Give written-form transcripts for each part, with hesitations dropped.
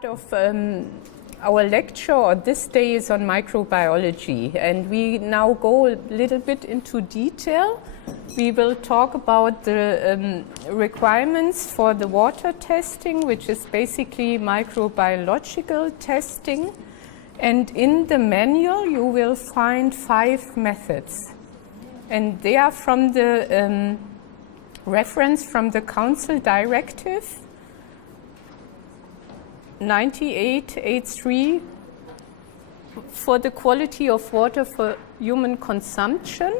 part of our lecture, or this day, is on microbiology, and we now go a little bit into detail. We will talk about the requirements for the water testing, which is basically microbiological testing. And in the manual you will find 5 methods, and they are from the reference from the Council Directive 9883 for the quality of water for human consumption.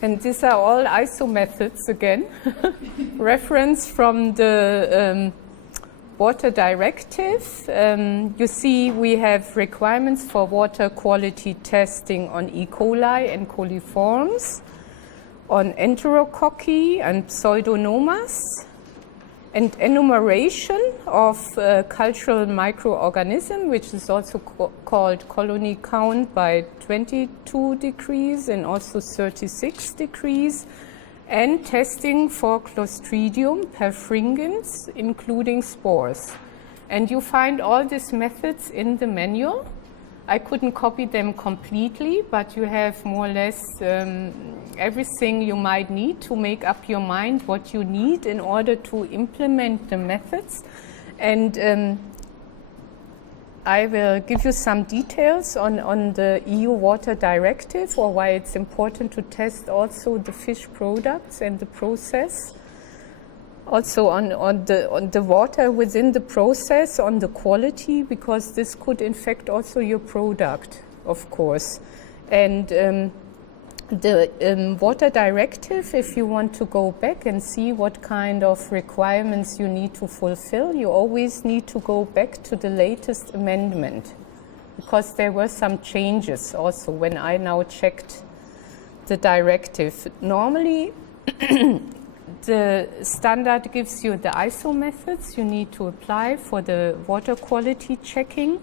And these are all ISO methods again. Reference from the Water Directive. You see we have requirements for water quality testing on E. coli and coliforms, on enterococci and pseudomonas, and enumeration of cultural microorganism, which is also called colony count by 22 degrees and also 36 degrees, and testing for Clostridium perfringens, including spores. And you find all these methods in the manual. I couldn't copy them completely, but you have more or less everything you might need to make up your mind what you need in order to implement the methods. And I will give you some details on the EU Water Directive, or why it's important to test also the fish products and the process. Also on the water within the process, on the quality, because this could infect also your product, of course. And the Water Directive, if you want to go back and see what kind of requirements you need to fulfill, you always need to go back to the latest amendment, because there were some changes also when I now checked the directive. Normally, the standard gives you the ISO methods you need to apply for the water quality checking.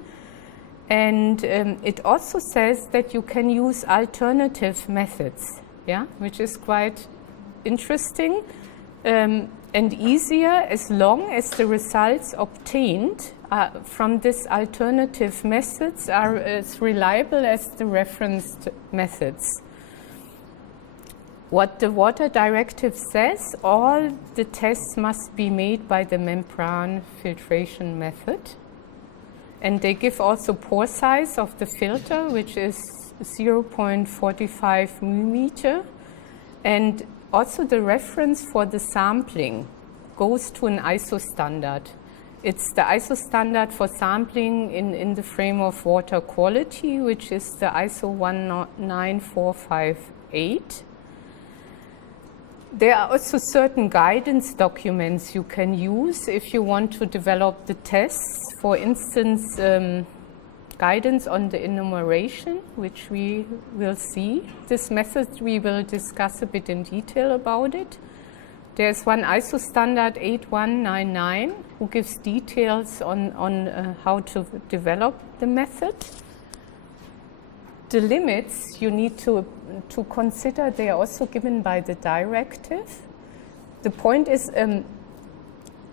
And it also says that you can use alternative methods, which is quite interesting and easier, as long as the results obtained from these alternative methods are as reliable as the referenced methods. What the Water Directive says, all the tests must be made by the membrane filtration method. And they give also pore size of the filter, which is 0.45 millimeter. And also the reference for the sampling goes to an ISO standard. It's the ISO standard for sampling in the frame of water quality, which is the ISO 19458. There are also certain guidance documents you can use if you want to develop the tests. For instance, guidance on the enumeration, which we will see. This method we will discuss a bit in detail about it. There's one ISO standard 8199 who gives details on how to develop the method. The limits you need to consider, they are also given by the directive. The point is,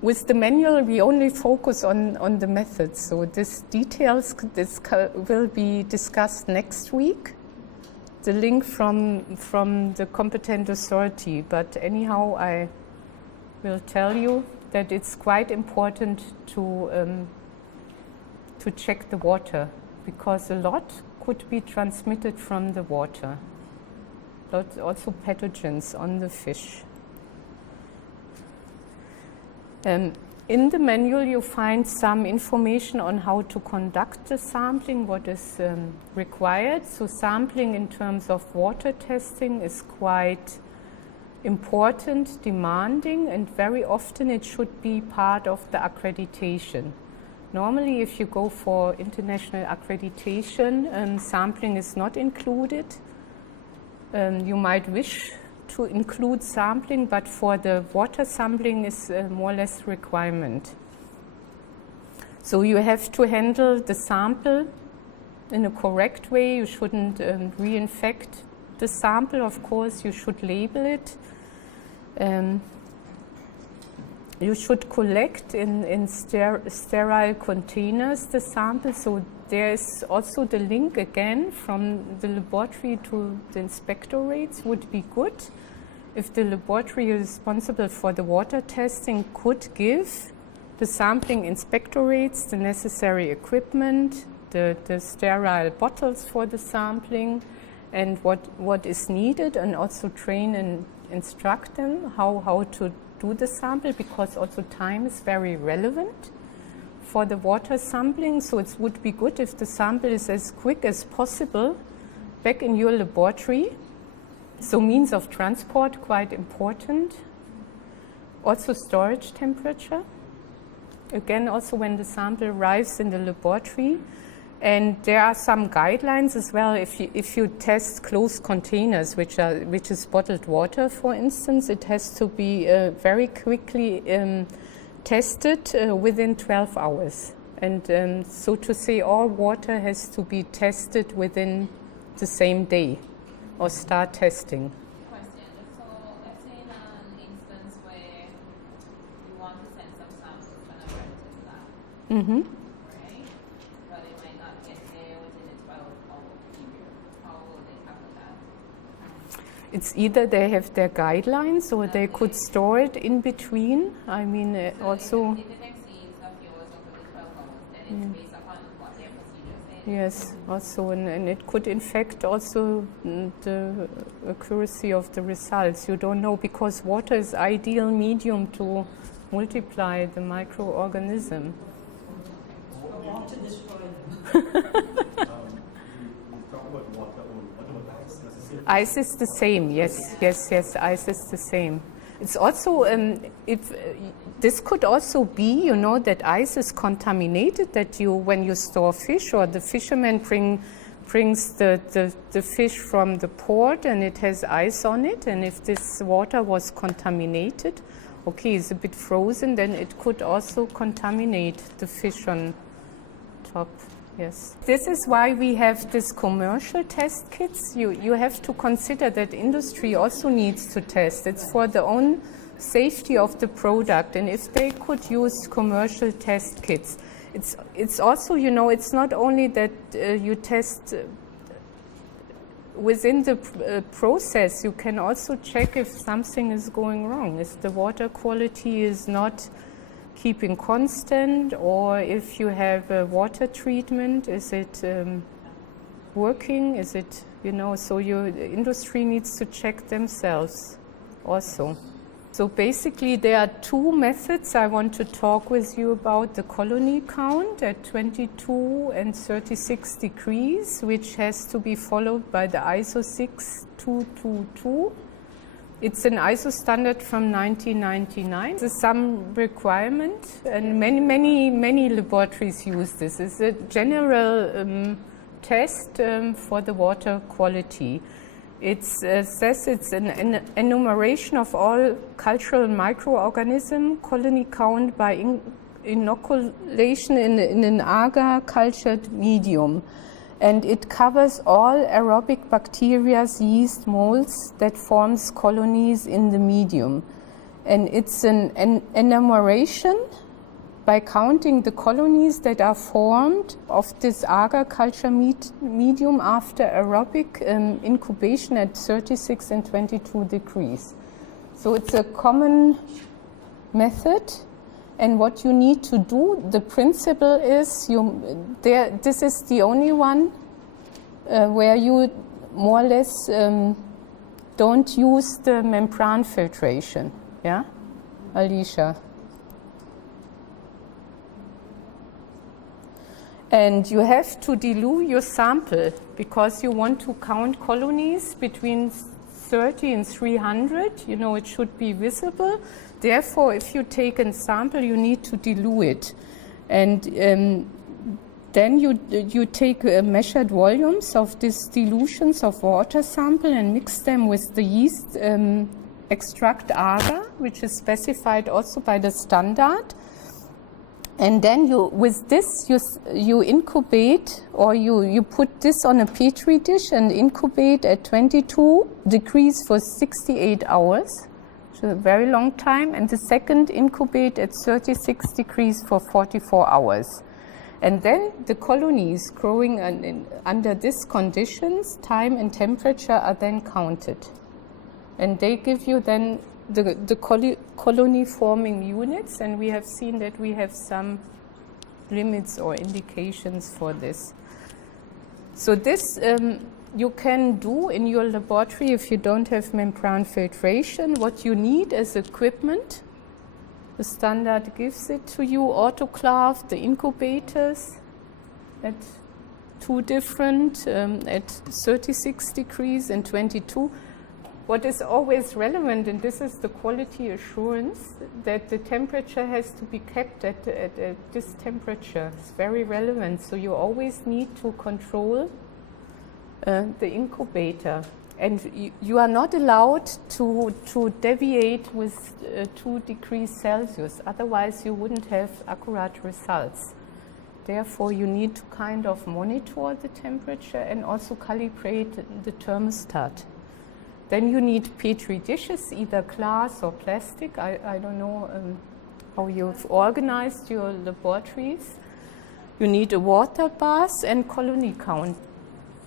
with the manual we only focus on the methods, so this details will be discussed next week, the link from the competent authority. But anyhow, I will tell you that it's quite important to check the water, because a lot could be transmitted from the water, but also pathogens on the fish. In the manual you find some information on how to conduct the sampling, what is required. So sampling in terms of water testing is quite important, demanding, and very often it should be part of the accreditation. Normally, if you go for international accreditation, sampling is not included. You might wish to include sampling, but for the water sampling is more or less requirement. So you have to handle the sample in a correct way. You shouldn't reinfect the sample, of course. You should label it. you should collect in sterile containers the sample. So there is also the link again from the laboratory to the inspectorates would be good. If the laboratory responsible for the water testing could give the sampling inspectorates the necessary equipment, the sterile bottles for the sampling, and what is needed, and also train and instruct them how to do the sample, because also time is very relevant for the water sampling. So it would be good if the sample is as quick as possible back in your laboratory. So means of transport, quite important. Also storage temperature. Again, also when the sample arrives in the laboratory. And there are some guidelines as well. If you test closed containers, which is bottled water, for instance, it has to be very quickly tested within 12 hours. And so to say, all water has to be tested within the same day or start testing. Question. So let's say in an instance where you want to send some samples to an accredited lab. Mm-hmm. It's either they have their guidelines or they could store it in between. I mean, so also. If the vaccines of yours over the 12 hours, then it's based upon what their procedures say. Yes, also, and it could infect also the accuracy of the results. You don't know, because water is ideal medium to multiply the microorganism. I want to destroy them. Ice is the same, yes, ice is the same. It's also, this could also be, that ice is contaminated, that when you store fish, or the fisherman brings the fish from the port and it has ice on it, and if this water was contaminated, okay, it's a bit frozen, then it could also contaminate the fish on top. Yes. This is why we have this commercial test kits. You have to consider that industry also needs to test. It's for the own safety of the product. And if they could use commercial test kits, it's also, it's not only that you test within the process, you can also check if something is going wrong, if the water quality is not keeping constant, or if you have a water treatment, is it working, is it, so your industry needs to check themselves also. So basically there are two methods I want to talk with you about: the colony count at 22 and 36 degrees, which has to be followed by the ISO 6222. It's an ISO standard from 1999. There's some requirement, and many laboratories use this. It's a general test for the water quality. It says it's an enumeration of all cultural microorganism, colony count by inoculation in an agar cultured medium. And it covers all aerobic bacteria, yeast, molds that forms colonies in the medium. And it's an enumeration by counting the colonies that are formed of this agar culture medium after aerobic incubation at 36 and 22 degrees. So it's a common method. And what you need to do, the principle is, this is the only one where you more or less don't use the membrane filtration. Yeah, Alicia? And you have to dilute your sample, because you want to count colonies between 30 and 300, it should be visible. Therefore, if you take a sample, you need to dilute it. And then you take measured volumes of these dilutions of water sample and mix them with the yeast extract agar, which is specified also by the standard. And then with this, you incubate, or you put this on a petri dish and incubate at 22 degrees for 68 hours. So a very long time. And the second, incubate at 36 degrees for 44 hours. And then the colonies growing under these conditions, time and temperature are then counted. And they give you then the colony forming units, and we have seen that we have some limits or indications for this. So this you can do in your laboratory if you don't have membrane filtration. What you need is equipment. The standard gives it to you, autoclave, the incubators at two different, at 36 degrees and 22. What is always relevant, and this is the quality assurance, that the temperature has to be kept at this temperature. It's very relevant. So you always need to control the incubator. And you are not allowed to deviate with 2 degrees Celsius. Otherwise, you wouldn't have accurate results. Therefore, you need to kind of monitor the temperature and also calibrate the thermostat. Then you need Petri dishes, either glass or plastic. I don't know how you've organized your laboratories. You need a water bath and colony count.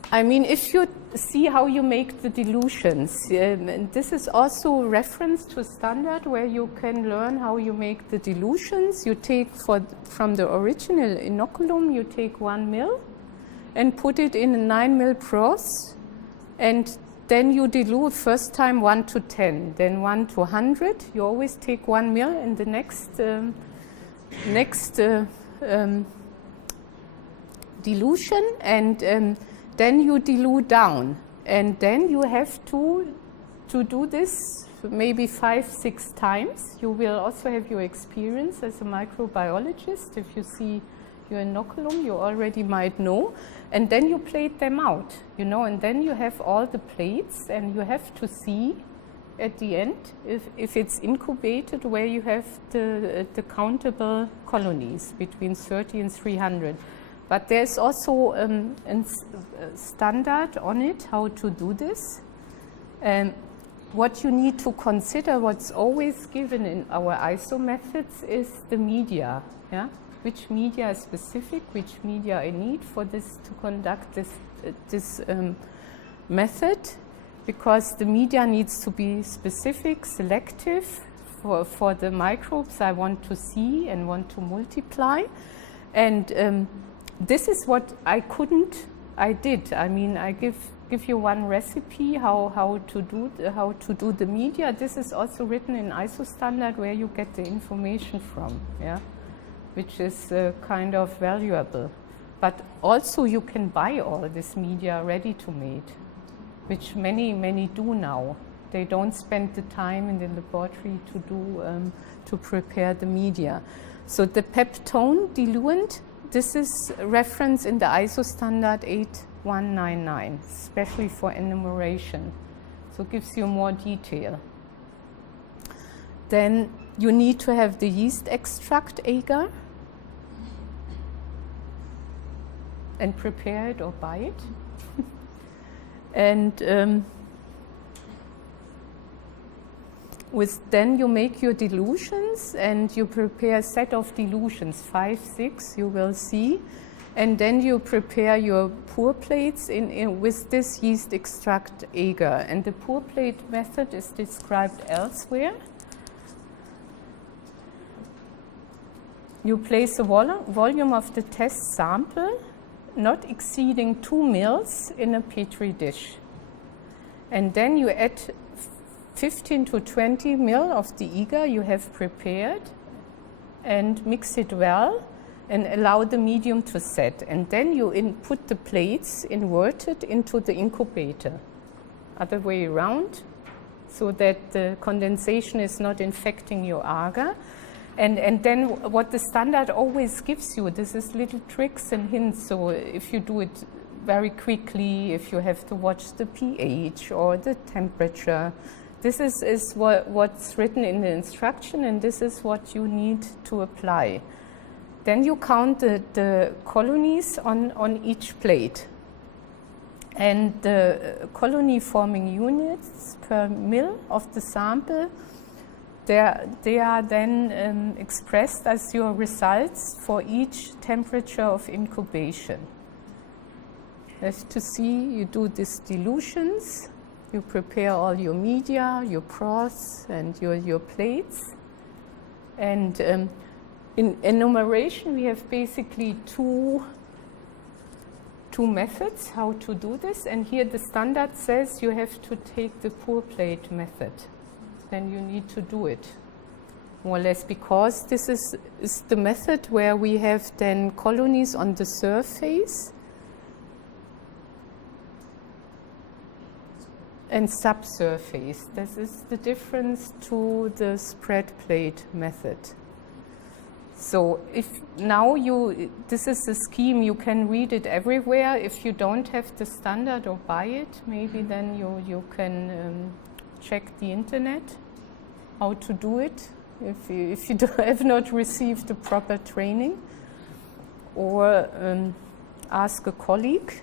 I mean, if you see how you make the dilutions, and this is also a reference to standard where you can learn how you make the dilutions. You take from the original inoculum, you take 1 ml and put it in a 9 ml broth, and then you dilute first time 1 to 10, then 1 to 100. You always take 1 ml in the next dilution, and then you dilute down, and then you have to do this maybe 5-6 times. You will also have your experience as a microbiologist. If you see your inoculum, you already might know. And then you plate them out, you know, and then you have all the plates, and you have to see at the end if it's incubated where you have the countable colonies between 30 and 300. But there's also a standard on it, how to do this. What you need to consider, what's always given in our ISO methods, is the media. Yeah? Which media is specific, which media I need for this to conduct this method, because the media needs to be specific, selective for the microbes I want to see and want to multiply. And this is what I did. I mean, I give you one recipe how to do the media. This is also written in ISO standard where you get the information from, yeah, which is kind of valuable. But also you can buy all this media ready to made, which many do now. They don't spend the time in the laboratory to prepare the media. So the peptone diluent, this is reference in the ISO standard 8199, especially for enumeration. So it gives you more detail. Then you need to have the yeast extract agar and prepare it or buy it. And then you make your dilutions, and you prepare a set of dilutions, 5, 6, you will see. And then you prepare your pour plates with this yeast extract agar. And the pour plate method is described elsewhere. You place a volume of the test sample not exceeding 2 mL in a Petri dish. And then you add 15 to 20 ml of the agar you have prepared and mix it well and allow the medium to set. And then you put the plates inverted into the incubator, other way around, so that the condensation is not infecting your agar. And then what the standard always gives you, this is little tricks and hints. So if you do it very quickly, if you have to watch the pH or the temperature, this is what's written in the instruction, and this is what you need to apply. Then you count the colonies on each plate. And the colony forming units per mil of the sample they are then expressed as your results for each temperature of incubation. As to see, you do these dilutions, you prepare all your media, your broths, and your plates. And in enumeration, we have basically two methods how to do this. And here the standard says you have to take the pour plate method. Then you need to do it, more or less, because this is the method where we have then colonies on the surface and subsurface. This is the difference to the spread plate method. So if now this is a scheme, you can read it everywhere. If you don't have the standard or buy it, maybe then you can check the internet how to do it if you have not received the proper training, or ask a colleague.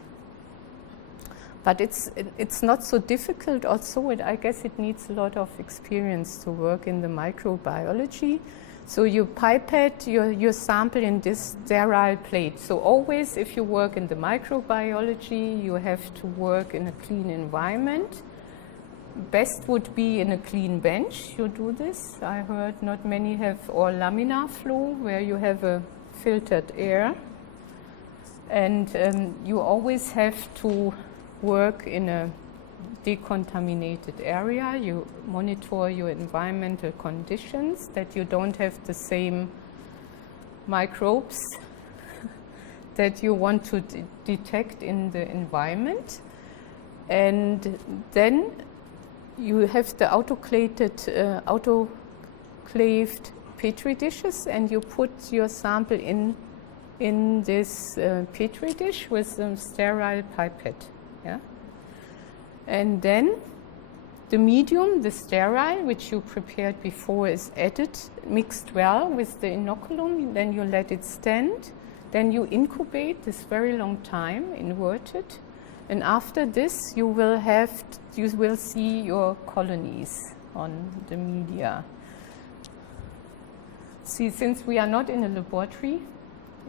But it's not so difficult. Also, I guess it needs a lot of experience to work in the microbiology. So you pipette your sample in this sterile plate. So always, if you work in the microbiology, you have to work in a clean environment. Best would be in a clean bench. You do this. I heard not many have, or laminar flow, where you have a filtered air, and you always have to work in a decontaminated area. You monitor your environmental conditions, that you don't have the same microbes that you want to detect in the environment. And then you have the autoclaved petri dishes, and you put your sample in this petri dish with some sterile pipette. Yeah? And then the medium, the sterile, which you prepared before, is added, mixed well with the inoculum. Then you let it stand. Then you incubate this very long time, invert it. And after this, you will see your colonies on the media. See, since we are not in a laboratory,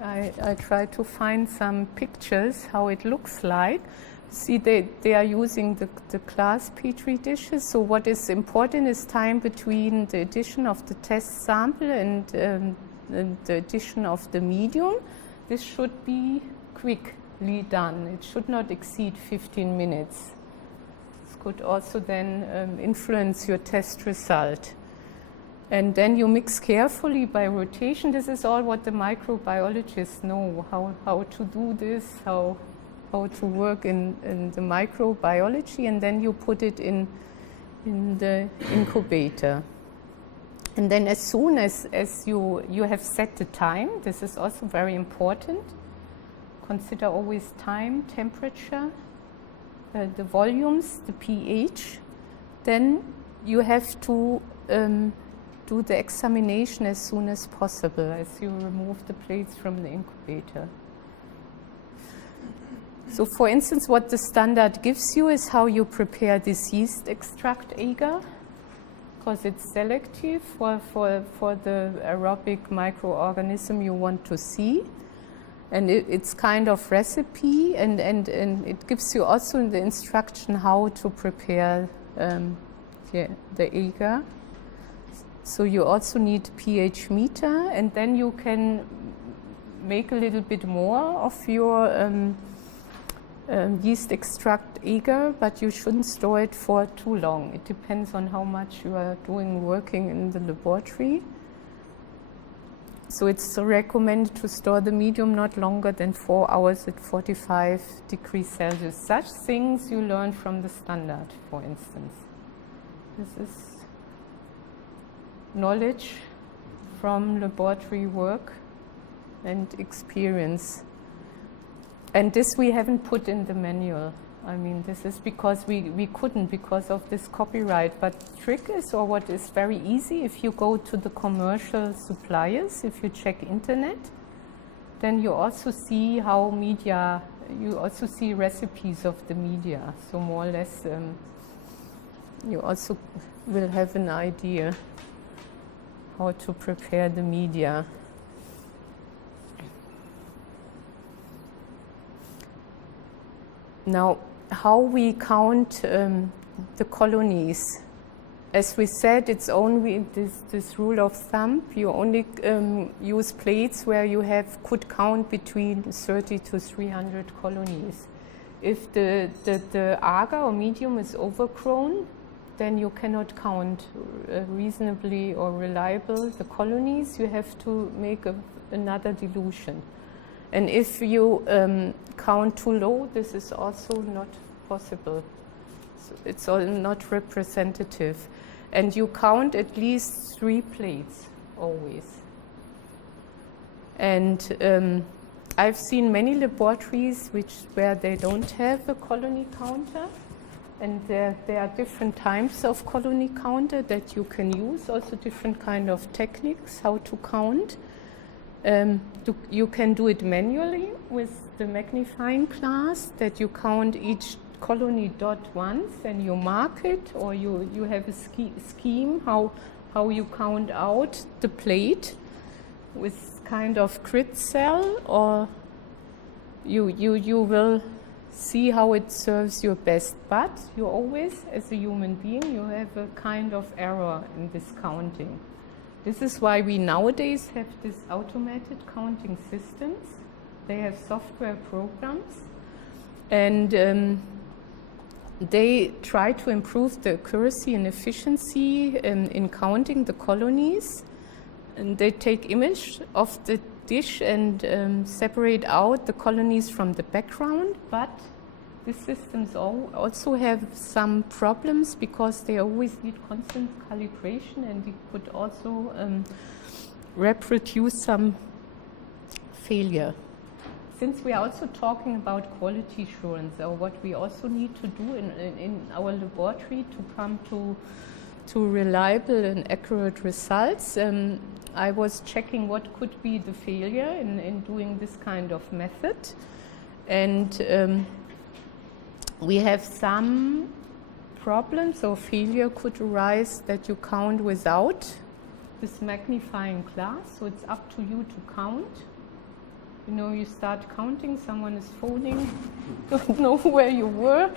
I try to find some pictures how it looks like. See, they are using the glass petri dishes. So what is important is time between the addition of the test sample and the addition of the medium. This should be quickly done. It should not exceed 15 minutes. This could also then influence your test result. And then you mix carefully by rotation. This is all what the microbiologists know, how to do this, how to work in the microbiology, and then you put it in the incubator. And then as soon as you have set the time, this is also very important. Consider always time, temperature, the volumes, the pH. Then you have to do the examination as soon as possible as you remove the plates from the incubator. So for instance, what the standard gives you is how you prepare this yeast extract agar, because it's selective for the aerobic microorganism you want to see. And it's kind of recipe, and it gives you also the instruction how to prepare the agar. So you also need pH meter, and then you can make a little bit more of your yeast extract agar, but you shouldn't store it for too long. It depends on how much you are working in the laboratory. So it's recommended to store the medium not longer than 4 hours at 45 degrees Celsius. Such things you learn from the standard, for instance. This is knowledge from laboratory work and experience. And this we haven't put in the manual. I mean, this is because we couldn't because of this copyright. But the trick is, or what is very easy, if you go to the commercial suppliers, if you check internet, then you also see how media, you also see recipes of the media. So more or less, you also will have an idea. how to prepare the media. Now, how we count the colonies. As we said, it's only this rule of thumb. You only use plates where you could count between 30 to 300 colonies. If the agar or medium is overgrown, then you cannot count reasonably or reliable the colonies. You have to make another dilution. And if you count too low, this is also not possible. So it's all not representative. And you count at least 3 plates always. And I've seen many laboratories where they don't have a colony counter. And there are different types of colony counter that you can use, also different kind of techniques how to count. You can do it manually with the magnifying glass, that you count each colony dot once and you mark it, or you have a scheme how you count out the plate with kind of grid cell, or you will see how it serves you best. But you always, as a human being, you have a kind of error in this counting. This is why we nowadays have these automated counting systems. They have software programs, and they try to improve the accuracy and efficiency in counting the colonies. And they take image of the dish and separate out the colonies from the background. But these systems also have some problems because they always need constant calibration, and they could also reproduce some failure. Since we are also talking about quality assurance, or what we also need to do in our laboratory to come to reliable and accurate results, I was checking what could be the failure in doing this kind of method. And we have some problems or failure could arise that you count without this magnifying glass. So it's up to you to count. You know, you start counting, someone is phoning, don't know where you were.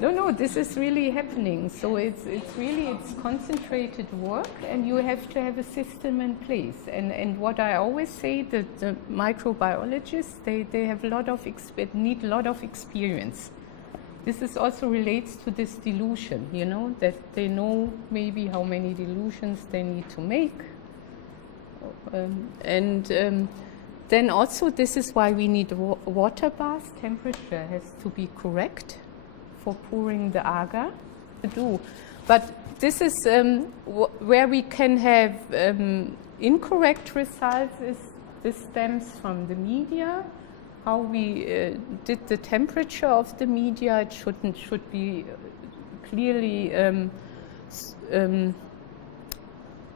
No, this is really happening. So it's concentrated work, and you have to have a system in place. And what I always say, that the microbiologists, they have need a lot of experience. This is also relates to this dilution, you know, that they know maybe how many dilutions they need to make. Then also, this is why we need water bath. Temperature has to be correct for pouring the agar to do. But this is where we can have incorrect results. This stems from the media, how we did the temperature of the media. It should be clearly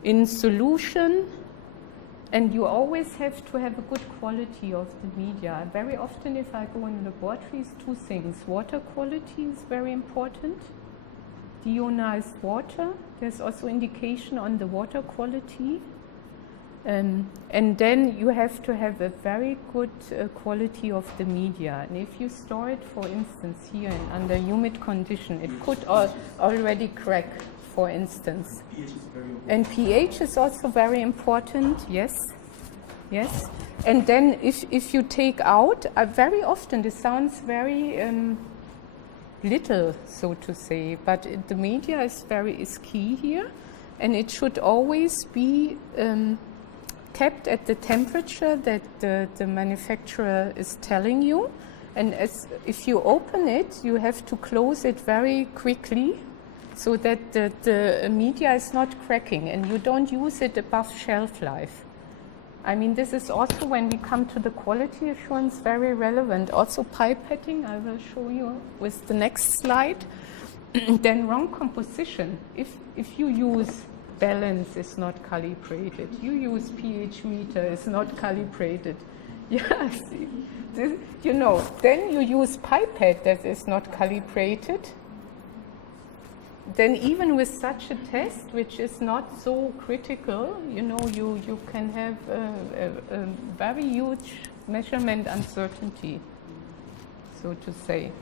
in solution. And you always have to have a good quality of the media. Very often if I go in laboratories, 2 things. Water quality is very important. Deionized water, there's also indication on the water quality. And then you have to have a very good quality of the media. And if you store it, for instance, here under humid condition, it could already crack, for instance. pH is very important. And pH is also very important, yes. And then if you take out, very often this sounds very little, so to say, but the media is key here, and it should always be kept at the temperature that the manufacturer is telling you. And if you open it, you have to close it very quickly, so that the media is not cracking, and you don't use it above shelf life. I mean, this is also, when we come to the quality assurance, very relevant. Also pipetting, I will show you with the next slide. Then wrong composition. If you use balance, is not calibrated. You use pH meter, is not calibrated. Yes, you know, then you use pipette that is not calibrated. then even with such a test, which is not so critical, you know, you can have a very huge measurement uncertainty, so to say.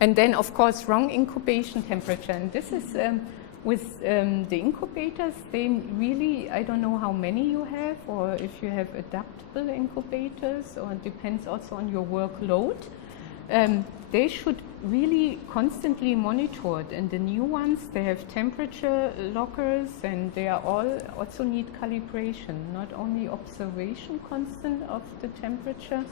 And then, of course, wrong incubation temperature. And this is with the incubators, they really, I don't know how many you have, or if you have adaptable incubators, or it depends also on your workload. They should really constantly monitored. And the new ones, they have temperature lockers, and they are all also need calibration, not only observation constant of the temperature,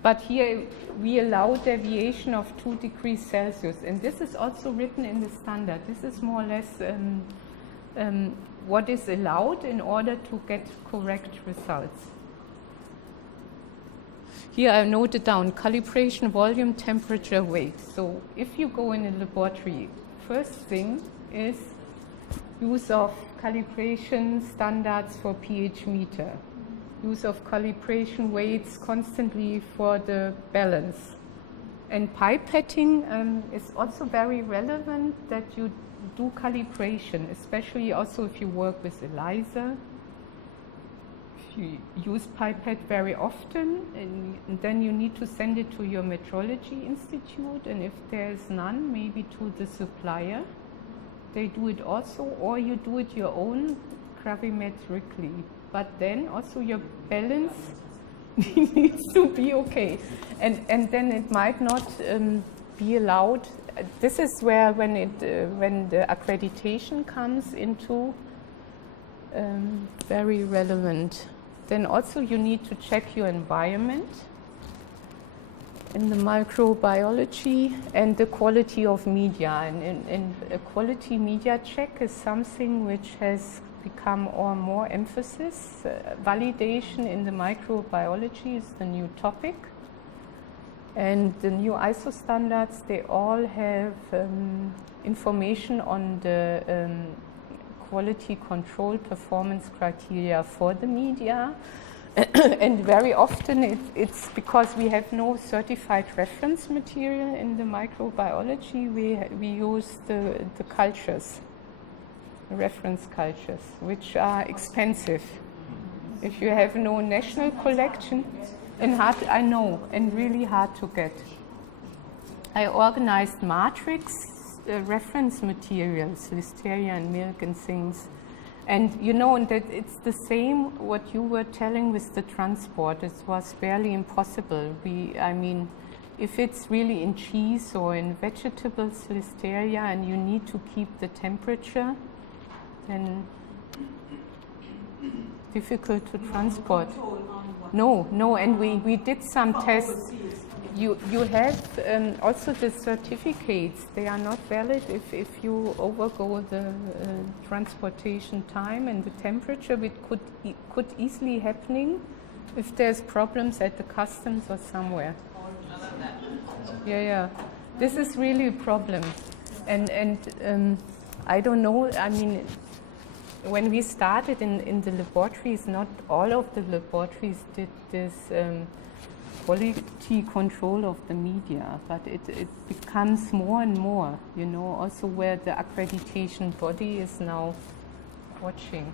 but here we allow deviation of 2 degrees Celsius. And this is also written in the standard. This is more or less what is allowed in order to get correct results. Here I noted down calibration, volume, temperature, weight. So if you go in a laboratory, first thing is use of calibration standards for pH meter. Use of calibration weights constantly for the balance. And pipetting is also very relevant that you do calibration, especially also if you work with ELISA. If you use pipette very often, and then you need to send it to your metrology institute, and if there's none, maybe to the supplier. They do it also, or you do it your own gravimetrically. But then also your balance needs to be okay. And then it might not be allowed. This is where when the accreditation comes into very relevant. Then also you need to check your environment in the microbiology and the quality of media. And a quality media check is something which has become more emphasis. Validation in the microbiology is the new topic. And the new ISO standards, they all have information on the quality control performance criteria for the media. And very often it's because we have no certified reference material in the microbiology, we use the cultures. Reference cultures, which are expensive. If you have no national collection, and hard, I know, and really hard to get. I organized matrix reference materials, listeria and milk and things. And you know that it's the same what you were telling with the transport. It was barely impossible. I mean, if it's really in cheese or in vegetables, listeria, and you need to keep the temperature, then difficult to transport. No, and we did some tests. You have also the certificates. They are not valid if you overgo the transportation time and the temperature, which could easily happening if there's problems at the customs or somewhere. Yeah. This is really a problem, and I don't know. I mean, when we started in the laboratories, not all of the laboratories did this quality control of the media, but it becomes more and more, you know, also where the accreditation body is now watching.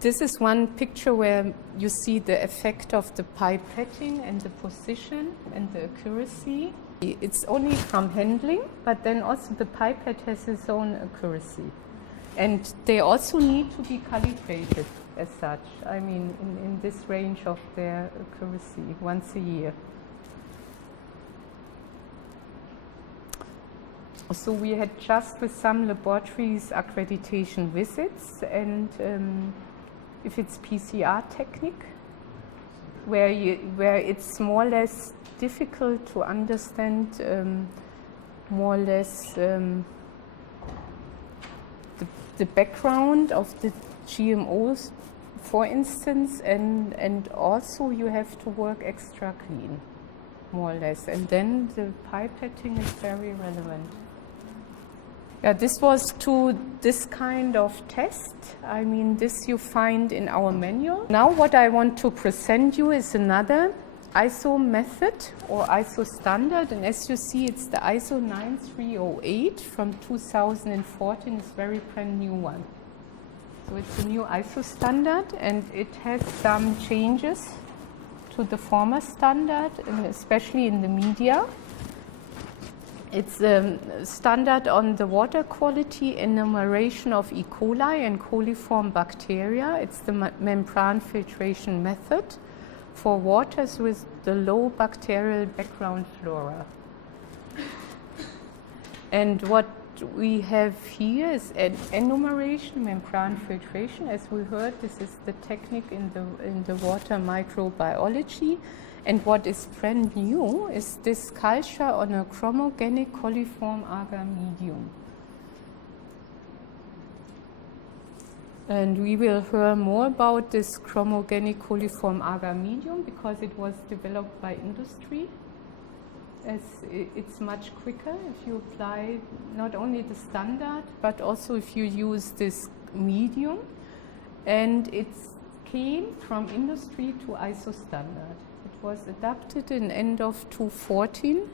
This is one picture where you see the effect of the pipetting and the position and the accuracy. It's only from handling, but then also the pipette has its own accuracy. And they also need to be calibrated as such. I mean, in this range of their accuracy once a year. So we had just with some laboratories accreditation visits, and if it's PCR technique, where it's more or less difficult to understand more or less the background of the GMOs, for instance, and also you have to work extra clean, more or less, and then the pipetting is very relevant. Yeah, this was to this kind of test. I mean, this you find in our manual. Now what I want to present you is another ISO method or ISO standard, and as you see, it's the ISO 9308 from 2014. It's a very brand new one. So it's a new ISO standard, and it has some changes to the former standard, and especially in the media. It's a standard on the water quality enumeration of E. coli and coliform bacteria. It's the membrane filtration method for waters with the low bacterial background flora. And what we have here is an enumeration, membrane filtration. As we heard, this is the technique in the water microbiology. And what is brand new is this culture on a chromogenic coliform agar medium. And we will hear more about this chromogenic coliform agar medium because it was developed by industry. As it's much quicker if you apply not only the standard, but also if you use this medium. And it came from industry to ISO standard. It was adapted in end of 2014,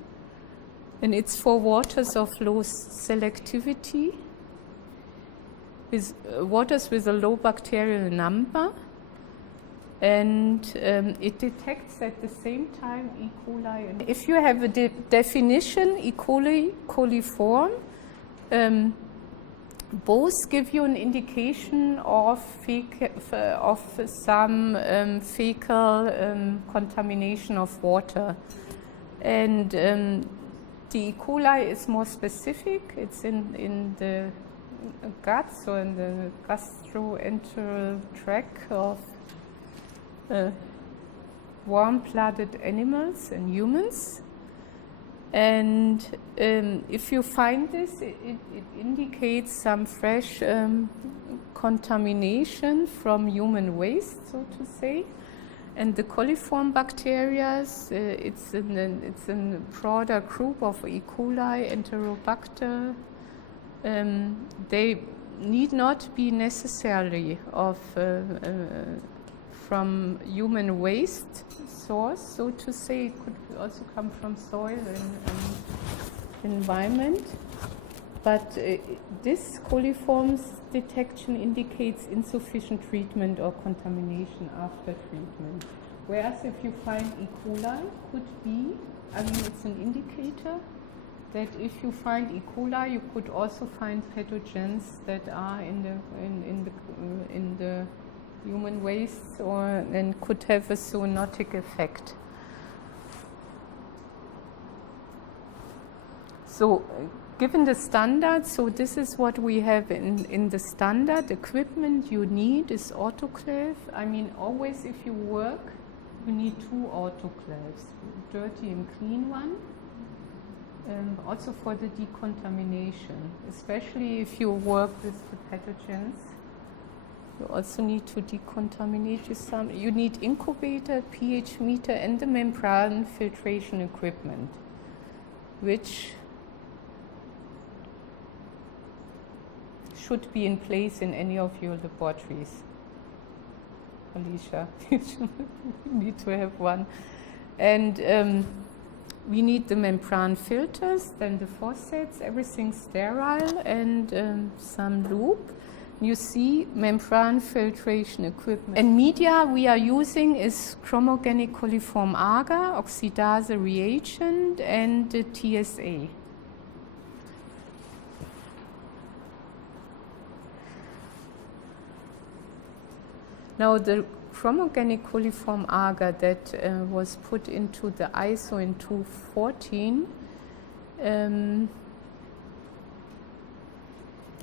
and it's for waters of low selectivity, with waters with a low bacterial number, and it detects at the same time E. coli. And if you have a definition, E. coli, coliform, both give you an indication of some fecal contamination of water. And the E. coli is more specific. It's in the guts or in the gastroenteral tract of warm-blooded animals and humans. And if you find this, it indicates some fresh contamination from human waste, so to say. And the coliform bacteria, it's a broader group of E. coli, Enterobacter. They need not be necessarily from human waste source, so to say. It could also come from soil and environment. But this coliform's detection indicates insufficient treatment or contamination after treatment. Whereas if you find E. coli, could be, I mean, it's an indicator that if you find E. coli, you could also find pathogens that are in the human waste and could have a zoonotic effect. So given the standard, so this is what we have in the standard. Equipment you need is autoclave. I mean, always if you work, you need 2 autoclaves, dirty and clean one. Also for the decontamination, especially if you work with the pathogens. You also need to decontaminate some. You need incubator, pH meter, and the membrane filtration equipment, which should be in place in any of your laboratories. Alicia, you need to have one. And we need the membrane filters, then the faucets, everything sterile, and some lube. You see membrane filtration equipment. And media we are using is chromogenic coliform agar, oxidase reagent, and the TSA. Now the chromogenic coliform agar that was put into the ISO in 2014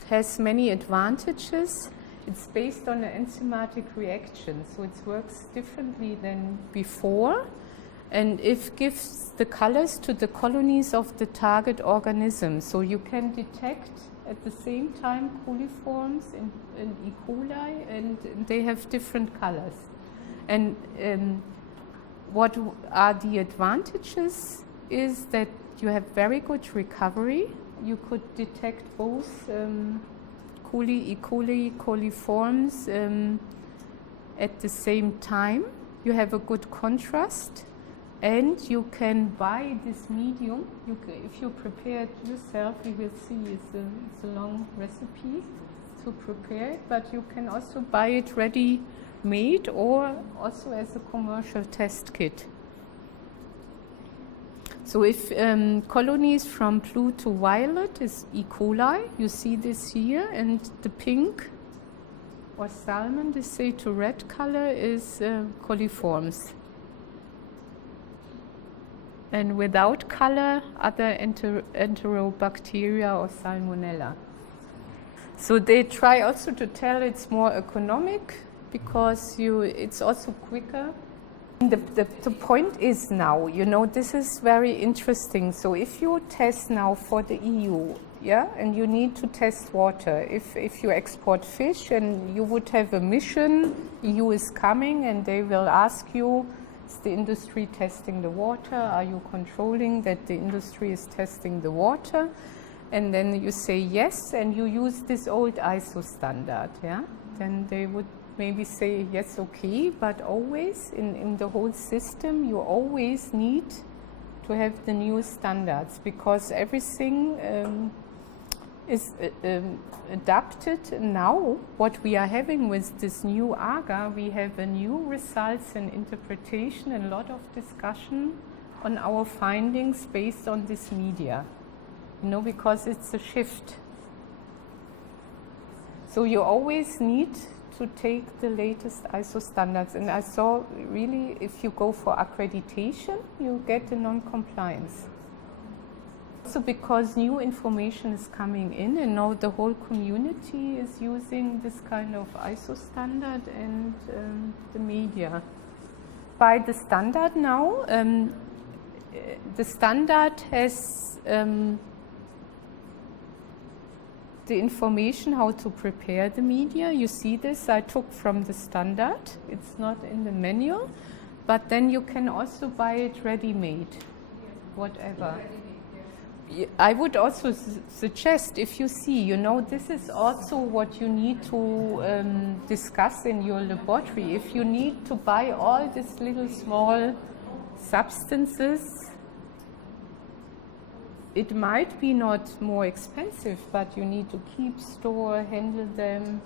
has many advantages. It's based on an enzymatic reaction, so it works differently than before, and it gives the colors to the colonies of the target organism. So you can detect at the same time coliforms in E. coli, and they have different colors. And what are the advantages is that you have very good recovery you could detect both coli, E. coli, coliforms at the same time. You have a good contrast, and you can buy this medium. If you prepare it yourself, you will see it's a long recipe to prepare it, but you can also buy it ready-made or also as a commercial test kit. So if colonies from blue to violet is E. coli, you see this here, and the pink or salmon, they say to red color, is coliforms. And without color, other enterobacteria or salmonella. So they try also to tell it's more economic because it's also quicker. The point is now, this is very interesting. So if you test now for the EU, and you need to test water, if you export fish and you would have a mission, EU is coming and they will ask you, is the industry testing the water? Are you controlling that the industry is testing the water? And then you say yes, and you use this old ISO standard, then they would maybe say yes, okay, but always in the whole system you always need to have the new standards, because everything is adapted now. What we are having with this new IICA, we have a new results and interpretation and a lot of discussion on our findings based on this media, because it's a shift. So you always need to take the latest ISO standards. And I saw really, if you go for accreditation, you get a non-compliance. Also because new information is coming in, and now the whole community is using this kind of ISO standard and the media. By the standard now, the standard has the information how to prepare the media. You see this, I took from the standard. It's not in the manual, but then you can also buy it ready-made, whatever. I would also suggest, if you see, this is also what you need to discuss in your laboratory. If you need to buy all these little small substances, it might be not more expensive, but you need to keep, store, handle them.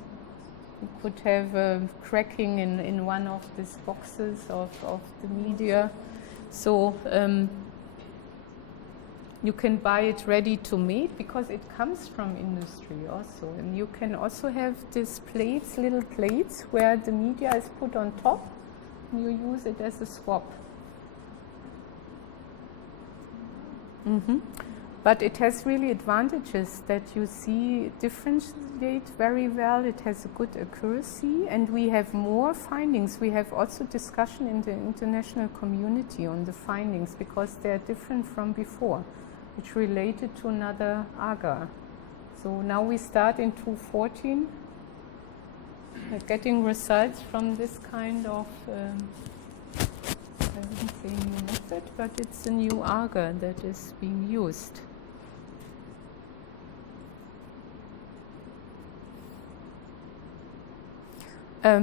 You could have a cracking in one of these boxes of the media. So you can buy it ready to make because it comes from industry also. And you can also have these plates, little plates, where the media is put on top and you use it as a swab. But it has really advantages that you see differentiate very well. It has a good accuracy, and we have more findings. We have also discussion in the international community on the findings because they are different from before. It's related to another IICA. So now we start in 2014 getting results from this kind of I wouldn't say new method, but it's a new IICA that is being used.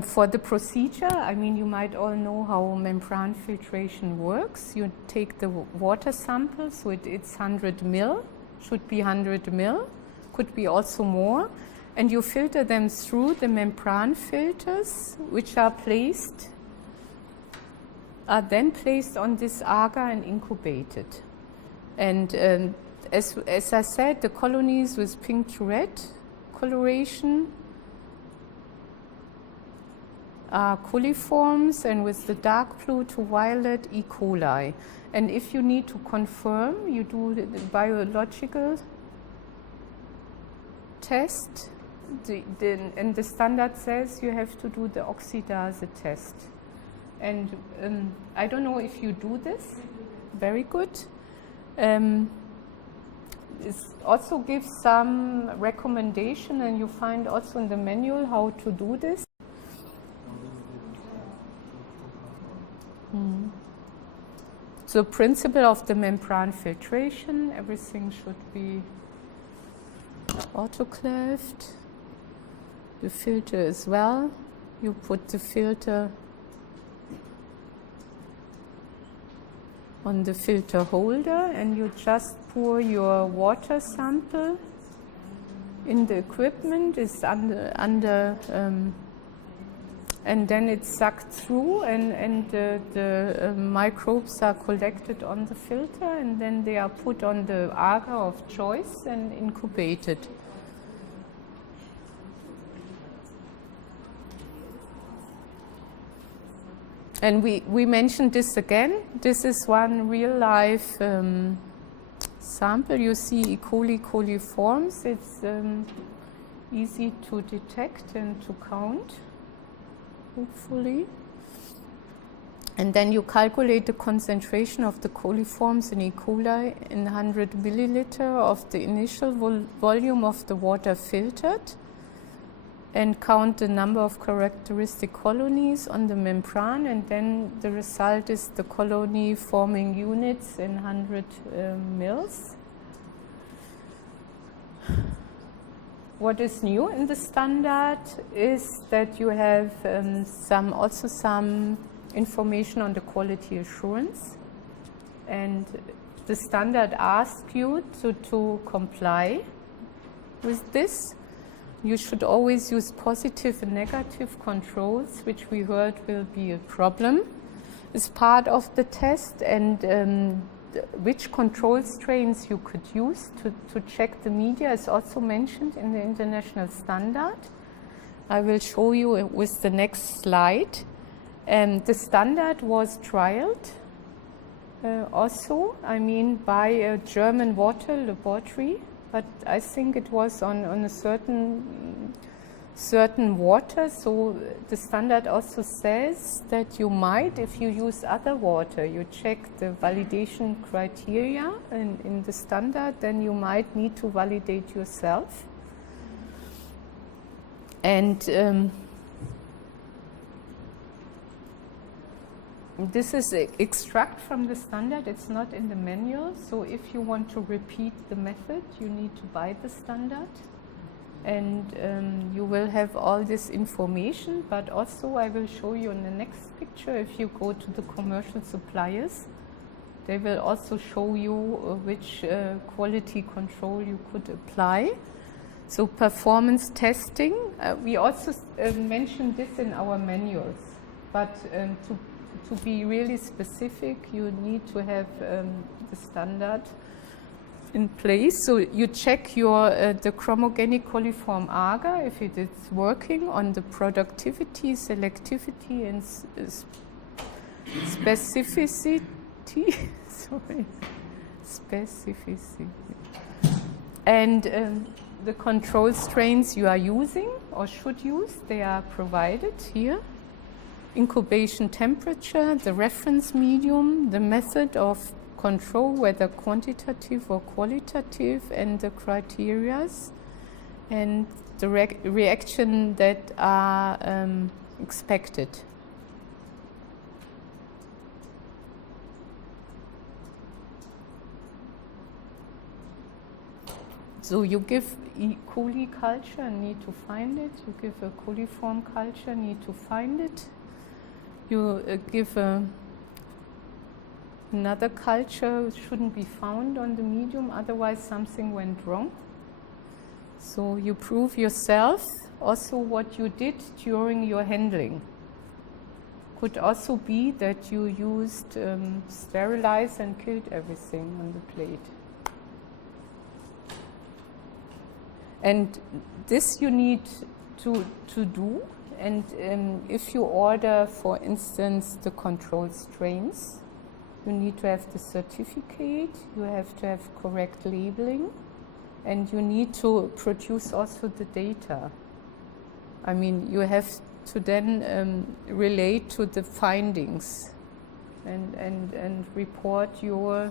For the procedure, you might all know how membrane filtration works. You take the water sample, so it's 100 ml, should be 100 ml, could be also more, and you filter them through the membrane filters, which are then placed on this IICA and incubated. And as I said, the colonies with pink to red coloration are coliforms, and with the dark blue to violet, E. coli. And if you need to confirm, you do the biological test, and the standard says you have to do the oxidase test. And I don't know if you do this. Very good. It also gives some recommendation, and you find also in the manual how to do this. The principle of the membrane filtration, everything should be autoclaved. The filter as well. You put the filter on the filter holder and you just pour your water sample in the equipment. It's under and then it's sucked through and the microbes are collected on the filter and then they are put on the agar of choice and incubated. And we mentioned this again. This is one real life sample. You see E. coli coliforms. It's easy to detect and to count, hopefully. And then you calculate the concentration of the coliforms in E. coli in 100 milliliter of the initial volume of the water filtered, and count the number of characteristic colonies on the membrane, and then the result is the colony forming units in 100 mils. What is new in the standard is that you have some information on the quality assurance, and the standard asks you to comply with this. You should always use positive and negative controls, which we heard will be a problem as part of the test, and which control strains you could use to check the media is also mentioned in the international standard. I will show you with the next slide. The standard was trialed also, by a German water laboratory. But I think it was on a certain water. So the standard also says that you might, if you use other water, you check the validation criteria in the standard, then you might need to validate yourself. And this is extract from the standard. It's not in the manual. So if you want to repeat the method, you need to buy the standard. And you will have all this information. But also I will show you in the next picture, if you go to the commercial suppliers, they will also show you which quality control you could apply. So performance testing, we also mentioned this in our manuals. But to be really specific, you need to have the standard in place. So you check the chromogenic coliform agar, if it is working on the productivity, selectivity, and specificity. Sorry, specificity. And the control strains you are using or should use, they are provided here. Incubation temperature, the reference medium, the method of control, whether quantitative or qualitative, and the criteria, and the reaction that are expected. So you give E. coli culture and need to find it. You give a coliform culture, need to find it. You give another culture, shouldn't be found on the medium, otherwise something went wrong. So you prove yourself also what you did during your handling. Could also be that you used sterilized and killed everything on the plate. And this you need to do. And if you order, for instance, the control strains, you need to have the certificate, you have to have correct labeling, and you need to produce also the data. You have to then relate to the findings and report your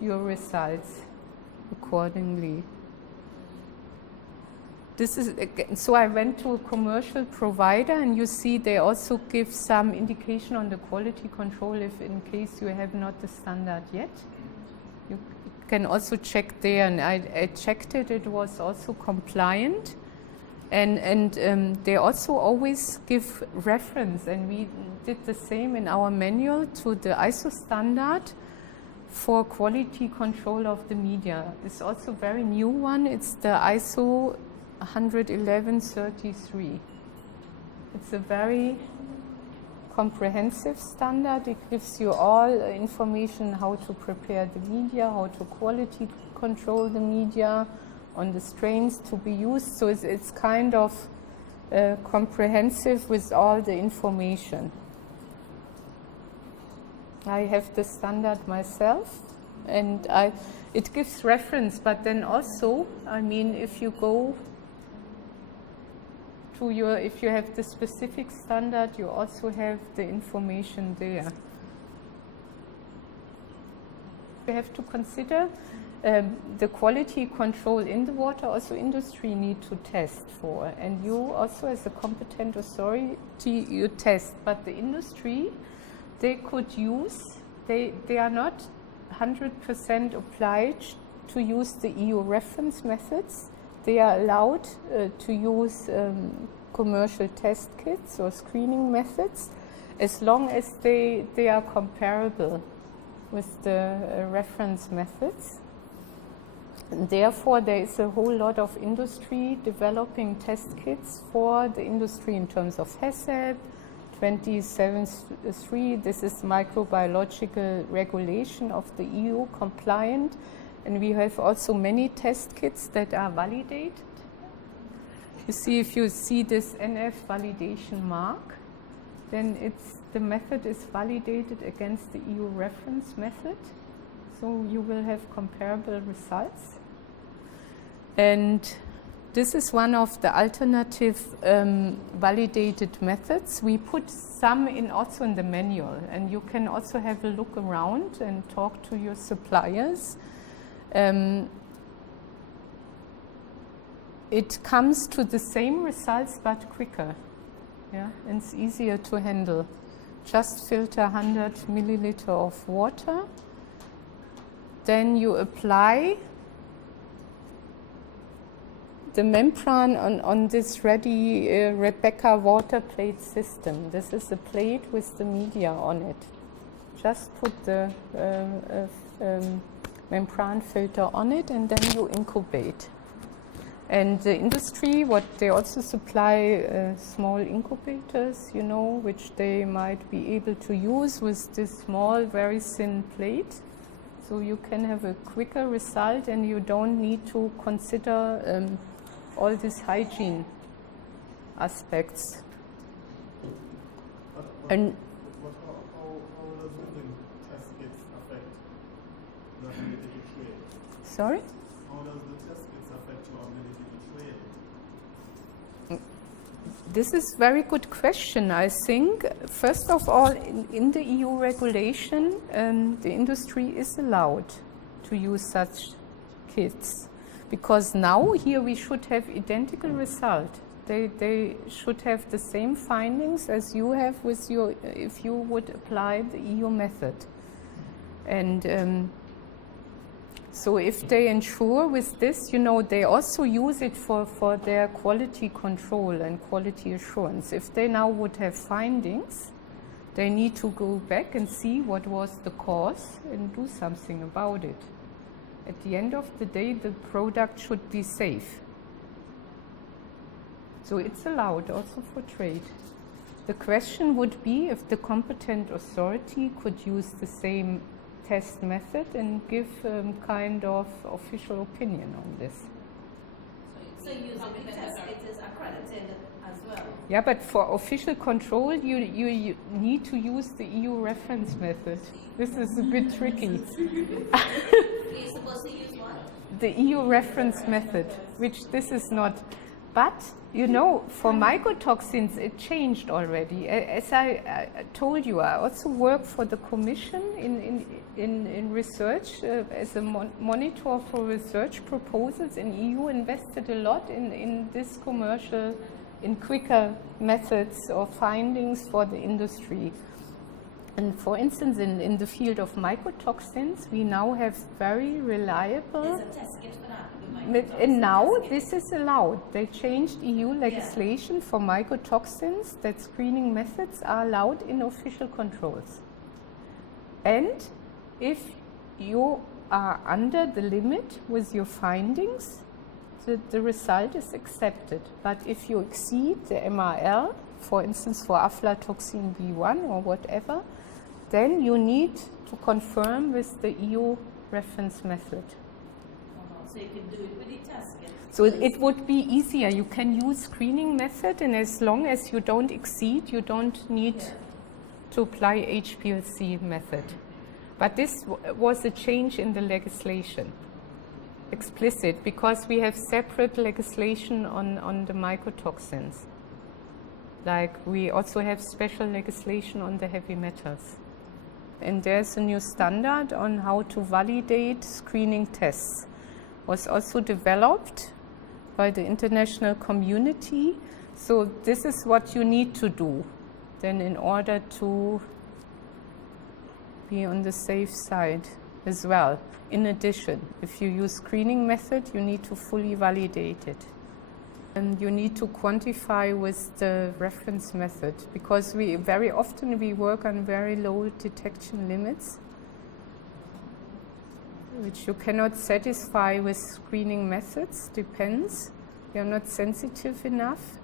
results accordingly. This is, so I went to a commercial provider, and you see they also give some indication on the quality control if in case you have not the standard yet. You can also check there, and I checked it, it was also compliant. And they also always give reference, and we did the same in our manual to the ISO standard for quality control of the media. It's also a very new one. It's the ISO 11133. It's a very comprehensive standard. It gives you all information how to prepare the media, how to quality control the media, on the strains to be used. So it's kind of comprehensive with all the information. I have the standard myself, and it gives reference, but then also, I mean, if you go to if you have the specific standard, you also have the information there. We have to consider the quality control in the water, also industry need to test for, and you also as a competent authority, you test, but the industry, they could use, they are not 100% obliged to use the EU reference methods. They are allowed to use commercial test kits or screening methods as long as they are comparable with the reference methods. And therefore, there is a whole lot of industry developing test kits for the industry in terms of HACCP, 27.3. This is microbiological regulation of the EU compliant. And we have also many test kits that are validated. You see, if you see this NF validation mark, then the method is validated against the EU reference method. So you will have comparable results. And this is one of the alternative validated methods. We put some in also in the manual, and you can also have a look around and talk to your suppliers. It comes to the same results but quicker, yeah, and it's easier to handle. Just filter 100 milliliter of water, then you apply the membrane on this ready Rebecca water plate system. This is a plate with the media on it. Just put the membrane filter on it, and then you incubate. And the industry, what they also supply small incubators, you know, which they might be able to use with this small, very thin plate. So you can have a quicker result, and you don't need to consider all these hygiene aspects. And how does using test kits affect the ability to trade? sorry? How does the test kits affect your ability to trade? This is a very good question, I think. First of all, in the EU regulation, the industry is allowed to use such kits. Because now here we should have identical result. They should have the same findings as you have with your, if you would apply the EU method. And so if they ensure with this, you know, they also use it for their quality control and quality assurance. If they now would have findings, they need to go back and see what was the cause and do something about it. At the end of the day, the product should be safe. So it's allowed also for trade. The question would be if the competent authority could use the same test method and give kind of official opinion on this. So using the test kit is accredited as well? Yeah, but for official control, you need to use the EU reference method. This is a bit tricky. You're supposed to use what? The EU reference method, which this is not. But, you know, for mycotoxins, it changed already. As I told you, I also work for the Commission in research as a monitor for research proposals, and EU invested a lot in this commercial, in quicker methods or findings for the industry. And for instance, in the field of mycotoxins, we now have very reliable. There's a test kit for that. And now this is allowed. They changed EU legislation for mycotoxins that screening methods are allowed in official controls. And if you are under the limit with your findings, the result is accepted. But if you exceed the MRL, for instance for aflatoxin B1 or whatever, then you need to confirm with the EU reference method. So you can do it with the test kit. So it would be easier. You can use screening method, and as long as you don't exceed, you don't need to apply HPLC method. But this was a change in the legislation, explicit, because we have separate legislation on the mycotoxins. Like we also have special legislation on the heavy metals. And there's a new standard on how to validate screening tests. Was also developed by the international community. So this is what you need to do then in order to be on the safe side as well. In addition, if you use screening method, you need to fully validate it. And you need to quantify with the reference method, because we very often work on very low detection limits, which you cannot satisfy with screening methods, depends. You're not sensitive enough.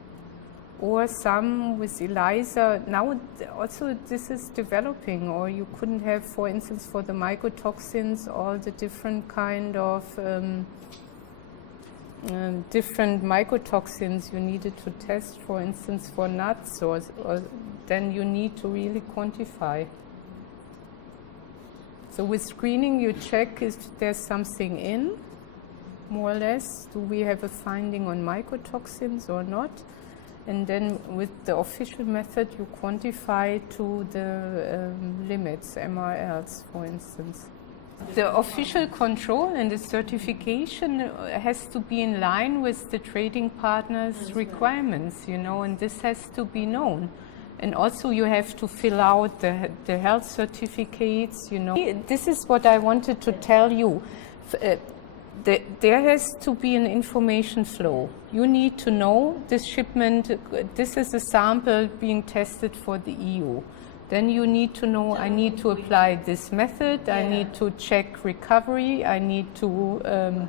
Or some with ELISA, now also this is developing, or you couldn't have, for instance, for the mycotoxins, all the different kind of different mycotoxins you needed to test, for instance, for nuts, or then you need to really quantify. So with screening, you check if there's something in, more or less. Do we have a finding on mycotoxins or not? And then with the official method, you quantify to the limits, MRLs, for instance. The official control and the certification has to be in line with the trading partners' requirements, you know, and this has to be known. And also you have to fill out the health certificates, you know. This is what I wanted to tell you. There has to be an information flow. You need to know this shipment, this is a sample being tested for the EU. Then you need to know, I need to apply this method, I need to check recovery, I need to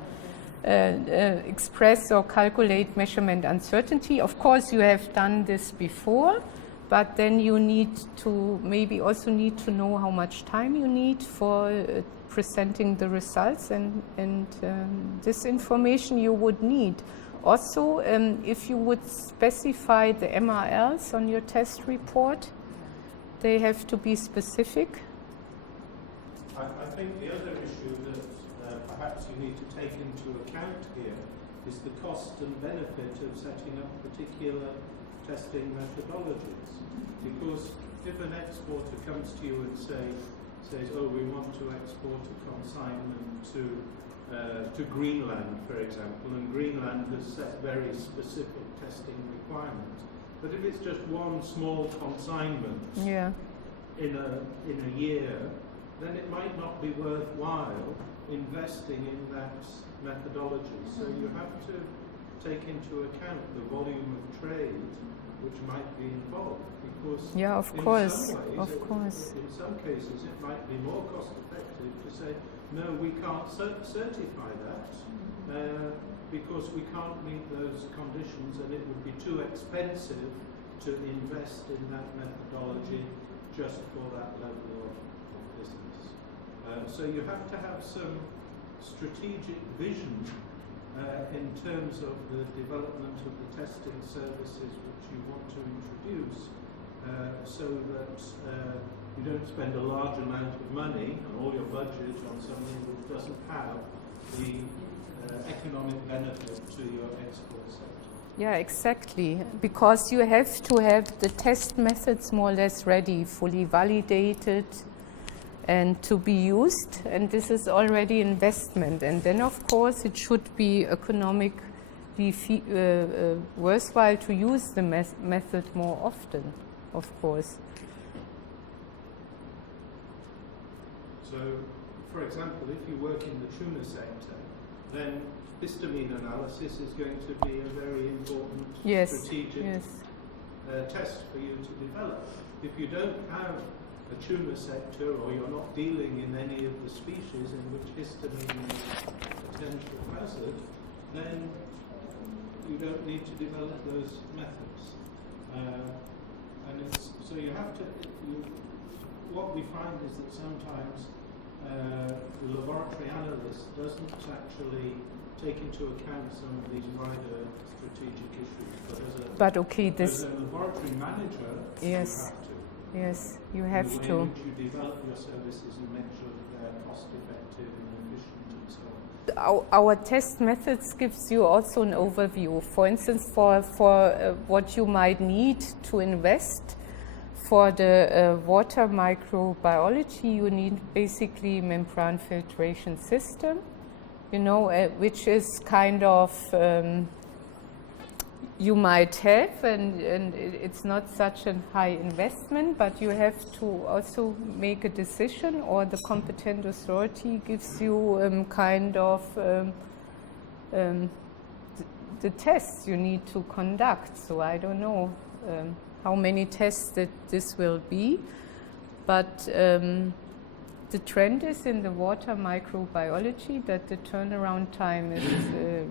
express or calculate measurement uncertainty. Of course, you have done this before, but then you need to maybe also need to know how much time you need for presenting the results, and this information you would need. Also, if you would specify the MRLs on your test report, they have to be specific. I think the other issue that perhaps you need to take into account here is the cost and benefit of setting up particular testing methodologies. Because if an exporter comes to you and says, oh, we want to export a consignment to Greenland, for example, and Greenland has set very specific testing requirements. But if it's just one small consignment in a year, then it might not be worthwhile investing in that methodology. So you have to take into account the volume of trade which might be involved, because of course. In some cases it might be more cost effective to say, no, we can't certify that because we can't meet those conditions, and it would be too expensive to invest in that methodology just for that level of business. So you have to have some strategic vision in terms of the development of the testing services which you want to introduce, so that you don't spend a large amount of money and all your budget on something which doesn't have the economic benefit to your export sector. Yeah, exactly. Because you have to have the test methods more or less ready, fully validated, and to be used. And this is already investment. And then, of course, it should be economically worthwhile to use the method more often, of course. So, for example, if you work in the tuna sector, then histamine analysis is going to be a very important strategic test for you to develop. If you don't have a tuna sector, or you're not dealing in any of the species in which histamine is a potential hazard, then you don't need to develop those methods. And it's, so you have to, what we find is that sometimes the laboratory analyst doesn't actually take into account some of these wider strategic issues. But as a laboratory manager, yes. You have to. Yes, you have the way to. in which you develop your services and make sure that they're cost effective and efficient and so on. Our test methods gives you also an overview. For instance, for what you might need to invest for the water microbiology, you need basically membrane filtration system, you know, which is kind of you might have, and it's not such a high investment, but you have to also make a decision, or the competent authority gives you kind of the tests you need to conduct. So I don't know how many tests that this will be, but the trend is in the water microbiology that the turnaround time is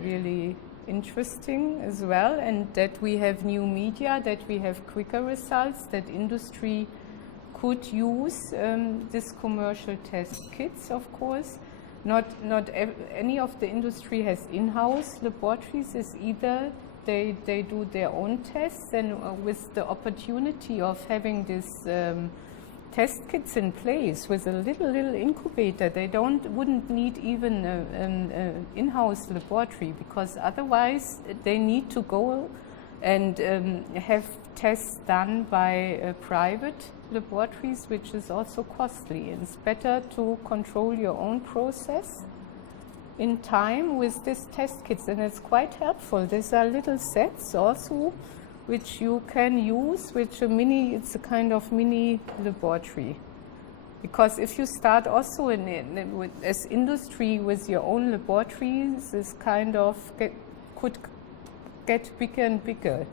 really interesting as well, and that we have new media, that we have quicker results, that industry could use this commercial test kits, of course. Not any of the industry has in-house laboratories. Is either they do their own tests, and with the opportunity of having this test kits in place with a little incubator, they wouldn't need even an in-house laboratory, because otherwise they need to go and have tests done by private laboratories, which is also costly. It's better to control your own process in time with these test kits, and it's quite helpful. These are little sets also which you can use, it's a kind of mini laboratory. Because if you start also as industry with your own laboratories, this kind of could get bigger and bigger.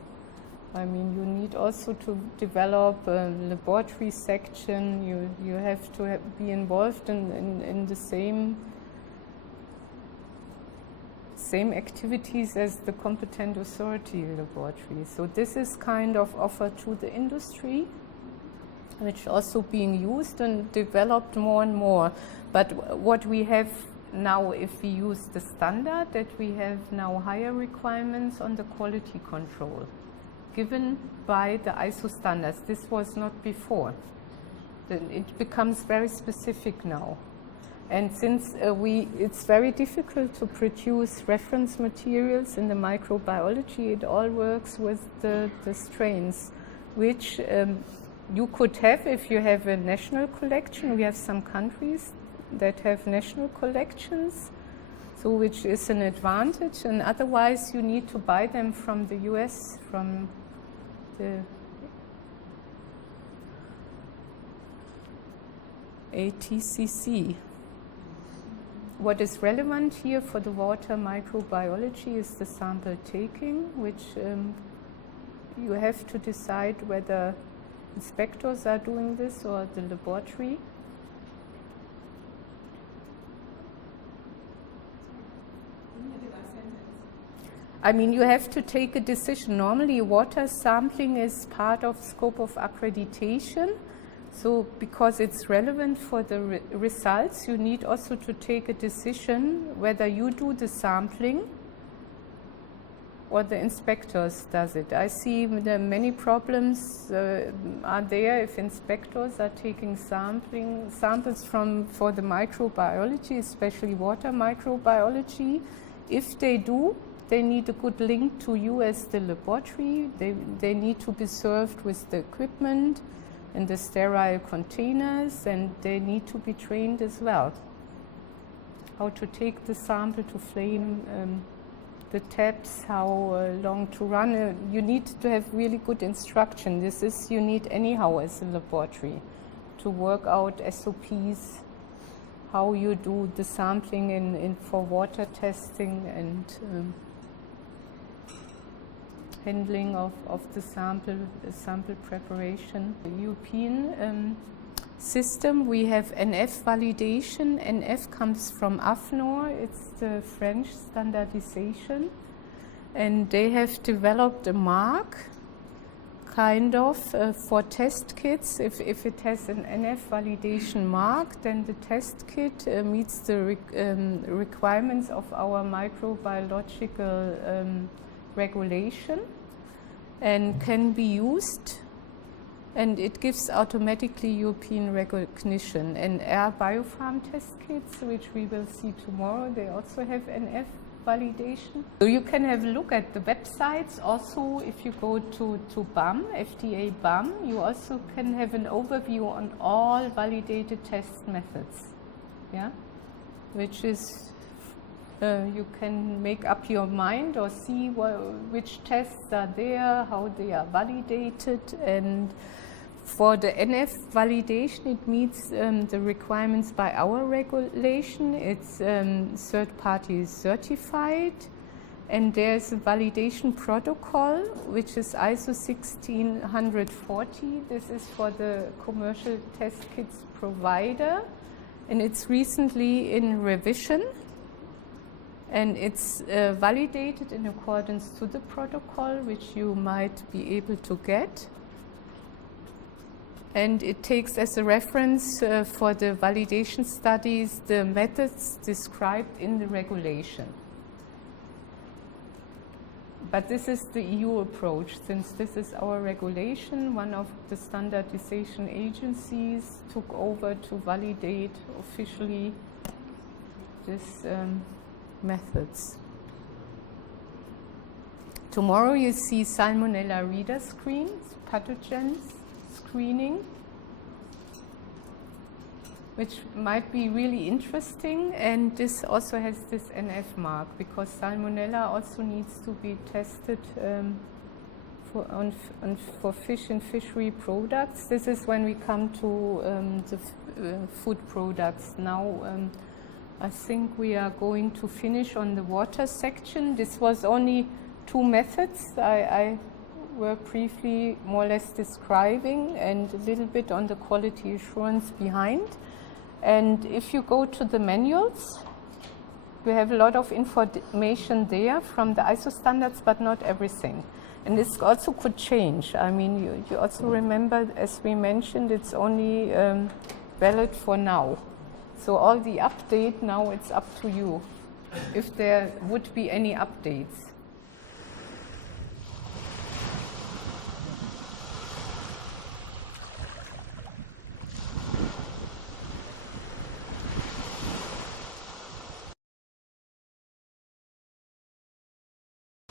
I mean, you need also to develop a laboratory section. You have to be involved in the same activities as the competent authority laboratory. So this is kind of offered to the industry, which also being used and developed more and more. But what we have now, if we use the standard, that we have now higher requirements on the quality control given by the ISO standards. This was not before. It becomes very specific now. And since it's very difficult to produce reference materials in the microbiology, it all works with the strains, which you could have if you have a national collection. We have some countries that have national collections, so which is an advantage, and otherwise you need to buy them from the US, from the ATCC. What is relevant here for the water microbiology is the sample taking, which you have to decide whether inspectors are doing this or the laboratory. I mean, you have to take a decision. Normally, water sampling is part of scope of accreditation. So because it's relevant for the results, you need also to take a decision whether you do the sampling or the inspectors does it. I see there many problems are there if inspectors are taking samples for the microbiology, especially water microbiology. If they do, they need a good link to you as the laboratory. They need to be served with the equipment in the sterile containers, and they need to be trained as well. How to take the sample, to flame the taps, how long to run. You need to have really good instruction. This is you need anyhow as a laboratory to work out SOPs how you do the sampling for water testing and handling of the sample preparation. The European system, we have NF validation. NF comes from AFNOR, it's the French standardization, and they have developed a mark kind of for test kits. If it has an NF validation mark, then the test kit meets the requirements of our microbiological regulation and can be used, and it gives automatically European recognition. And air biopharm test kits, which we will see tomorrow, they also have NF validation. So you can have a look at the websites. Also, if you go to BAM, FDA BAM, you also can have an overview on all validated test methods. Yeah, which is you can make up your mind or see which tests are there, how they are validated, and for the NF validation, it meets the requirements by our regulation. It's third party certified, and there's a validation protocol which is ISO 16140. This is for the commercial test kits provider, and it's recently in revision, and it's validated in accordance to the protocol, which you might be able to get. And it takes as a reference for the validation studies the methods described in the regulation. But this is the EU approach. Since this is our regulation, one of the standardization agencies took over to validate officially these methods. Tomorrow you see Salmonella reader screens, pathogens screening, which might be really interesting, and this also has this NF mark because Salmonella also needs to be tested for fish and fishery products. This is when we come to the food products. Now I think we are going to finish on the water section. This was only 2 methods I were briefly more or less describing, and a little bit on the quality assurance behind. And if you go to the manuals, we have a lot of information there from the ISO standards, but not everything. And this also could change. I mean, you also remember, as we mentioned, it's only valid for now. So all the update now, it's up to you if there would be any updates.